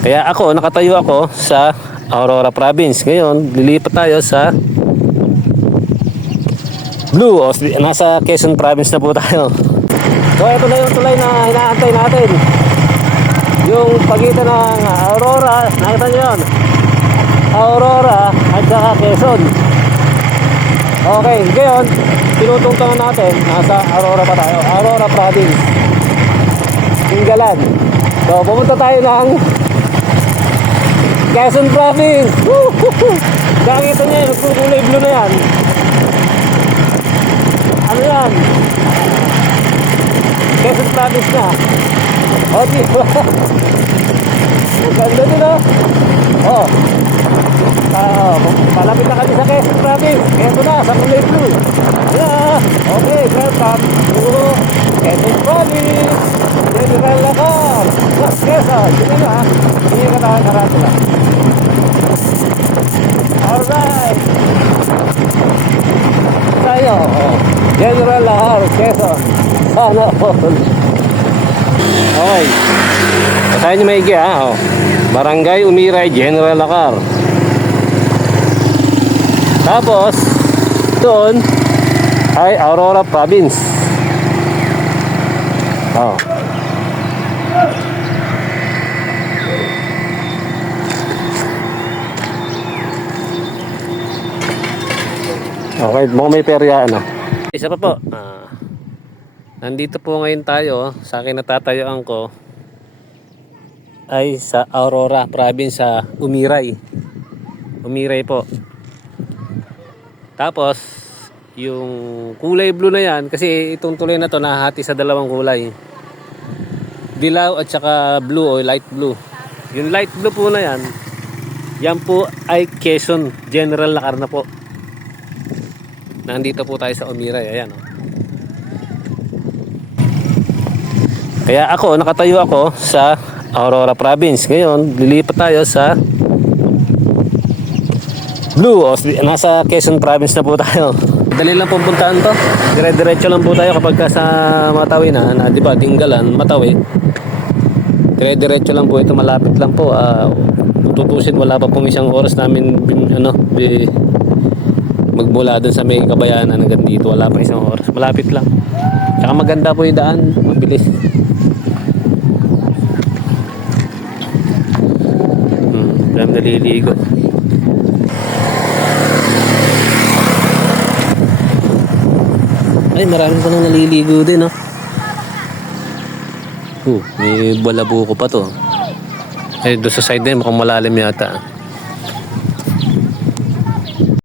Kaya ako, nakatayo ako sa Aurora Province. Ngayon, lilipat tayo sa Blue. O, nasa Quezon Province na po tayo. So, ito na yung tulay na hinaantay natin. Yung pagitan ng Aurora, nakita nyo yun? Aurora at saka Quezon. Okay, ngayon, tinutungtungan natin, nasa Aurora pa tayo. Aurora Province. Tinggalan. So, pumunta tayo ng Quezon Province. Nakita nyo yun, kulay blue na yan. Ano yan? Quezon Province na. O, diba? Ganda din, oh. Oh. Malapit na kami sa Quezon Province. Ito na, sa kulay blue. Yeah. Okay, welcome to Quezon Province. General Lacar. Quezon. Sige na, ha? Hindi ka nakakarate lang. Alright. Tayo. General Lacar, Quezon. Sana all. Okay. Basahin nyo maigi, ha? Barangay Umiray, General Lacar. Tapos, doon ay Aurora Province. Oh. Okay, mukhang may perya, ano. Isa pa po. Nandito po ngayon tayo sa akin natatayuan ko ay sa Aurora Province sa Umiray. Umiray po. Tapos yung kulay blue na yan, kasi itong tulay na to nahati sa dalawang kulay. Dilaw at saka blue o light blue. Yung light blue po na yan, yan po ay Quezon, General Lacar na po. Nandito po tayo sa Umiray, ayan, oh. Kaya ako, nakatayo ako sa Aurora Province. Ngayon, lilipat tayo sa Blue. O, nasa Quezon Province na po tayo. Dali lang pong puntaan to. Dire-diretso lang po tayo kapag sa Matawi na, di ba, Tinggalan, Matawi. Dire-diretso lang po ito, malapit lang po. Kung tutusin, wala pa pong isang oras namin magmula dun sa may Kabayanan hanggang dito. Wala pa isang oras, malapit lang. Tsaka maganda po yung daan, mabilis. Dami naliligo. Ay, marami pa nang naliligo din, oh. May balabuko pa to. Ay, doon sa side din, mukhang malalim yata.